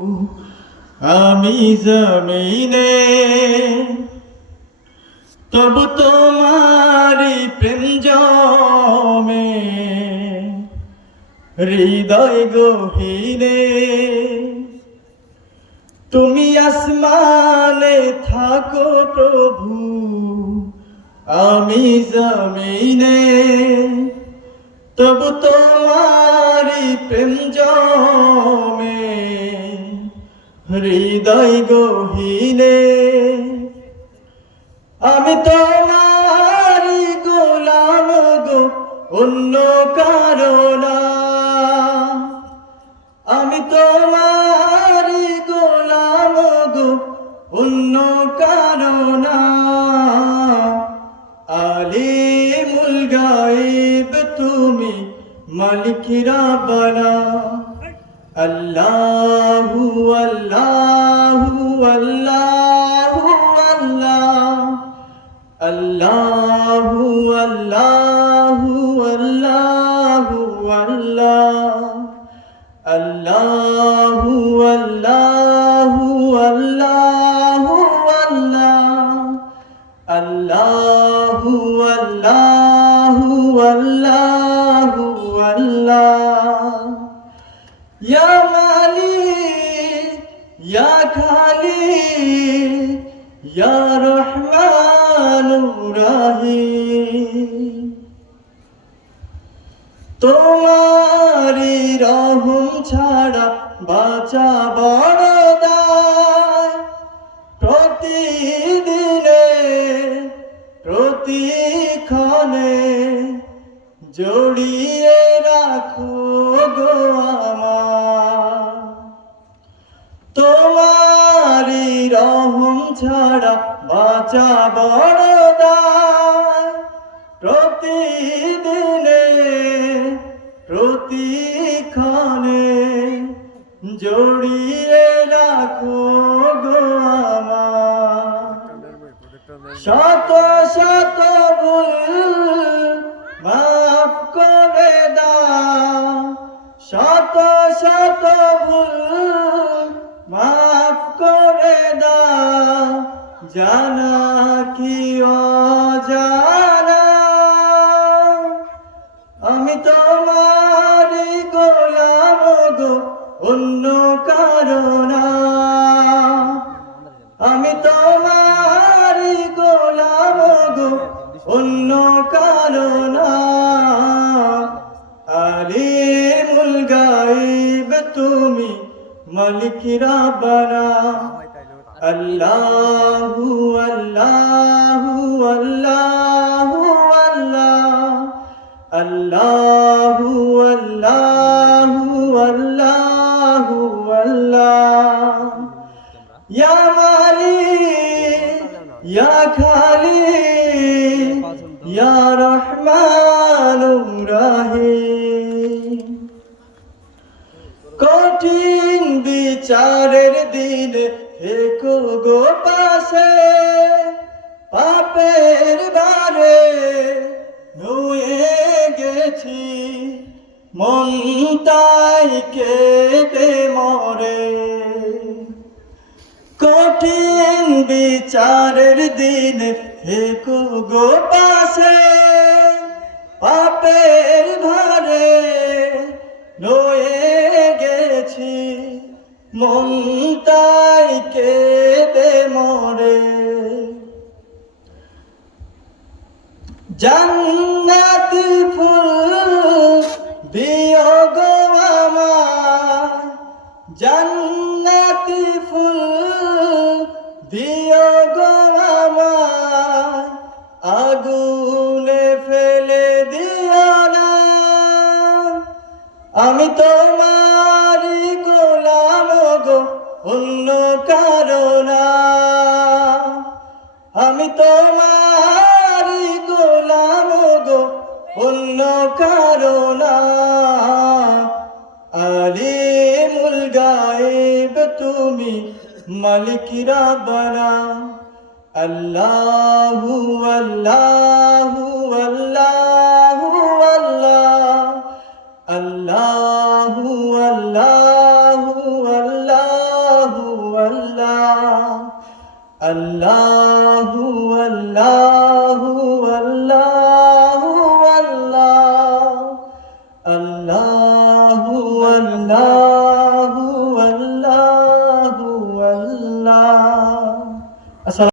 আমি জমিনে তবু তোমারি প্রেম জমে হৃদয় গহীনে। তুমি আসমানে থাকো প্রভু, আমি জমিনে তবু তোমারি প্রেম জমে হৃদয় গহীনে। আমি তোমারি গোলাম গো, অন্য কারো না। আমি তোমারি গোলাম গো, অন্য কারো না। আলিমুল গায়ব তুমি, মালিক রাব্বানা। আল্লাহু আল্লাহু আল্লাহু আল্লাহ, আল্লাহু আল্লাহু আল্লাহু আল্লাহ, আল্লাহু আল্লাহু আল্লাহু আল্লাহ, আল্লাহু আল্লাহু আল্লাহু আল্লাহ। ইয়া মালিক ইয়া খালিক ইয়া রহমানুর রহিম, তোমারি রহম ছাড়া বাঁচা বড় দায়। প্রতিদিনে প্রতিক্ষণে জড়িয়ে রাখো গো আমার। তোমারি রহম ছাড়া বাঁচা বড় দায়। প্রতিদিনে প্রতিক্ষণে জড়িয়ে রাখো গো আমার। শত শত ভুল মাফ করে দাও, শত শত ভুল মাফ করে দাও, জানা কি অজানা। আমি তোমারি গোলাম গো, অন্য কারো না। আমি তোমারি গোলাম গো, অন্য কারো না। আলিমুল গায়ব তুমি, মালিক রাব্বানা। আল্লাহু আল্লাহু আল্লাহু আল্লাহ, আল্লাহু আল্লাহু আল্লাহু আল্লাহ। ইয়া মালিক ইয়া খালিক ইয়া রহমানুর রহিম, কঠিন বিচারের দিনে থেকো গো পাশে। পাপের ভারে নুয়ে গেছি, মন তাই কেঁদে মরে। কঠিন বিচারের দিনে থেকো গো পাশে। পাপের ভারে নুয়ে গেছি, মন তাই কেঁদে মরে। জান্নাতি ফুল দিও গো আমায়, জান্নাতি ফুল দিও গো আমায়, আগুনে ফেলে দিও না। আমি তোমারি গোলাম গো, অন্য কারো না। আমি তোমারি গোলাম গো, অন্য কারো না। আলিমুল গায়ব তুমি, মালিক রাব্বানা। আল্লাহু আল্লাহু আল্লাহু আল্লাহ, আল্লাহু আল্লাহু আল্লাহ। আল্লাহু আল্লাহু আল্লাহ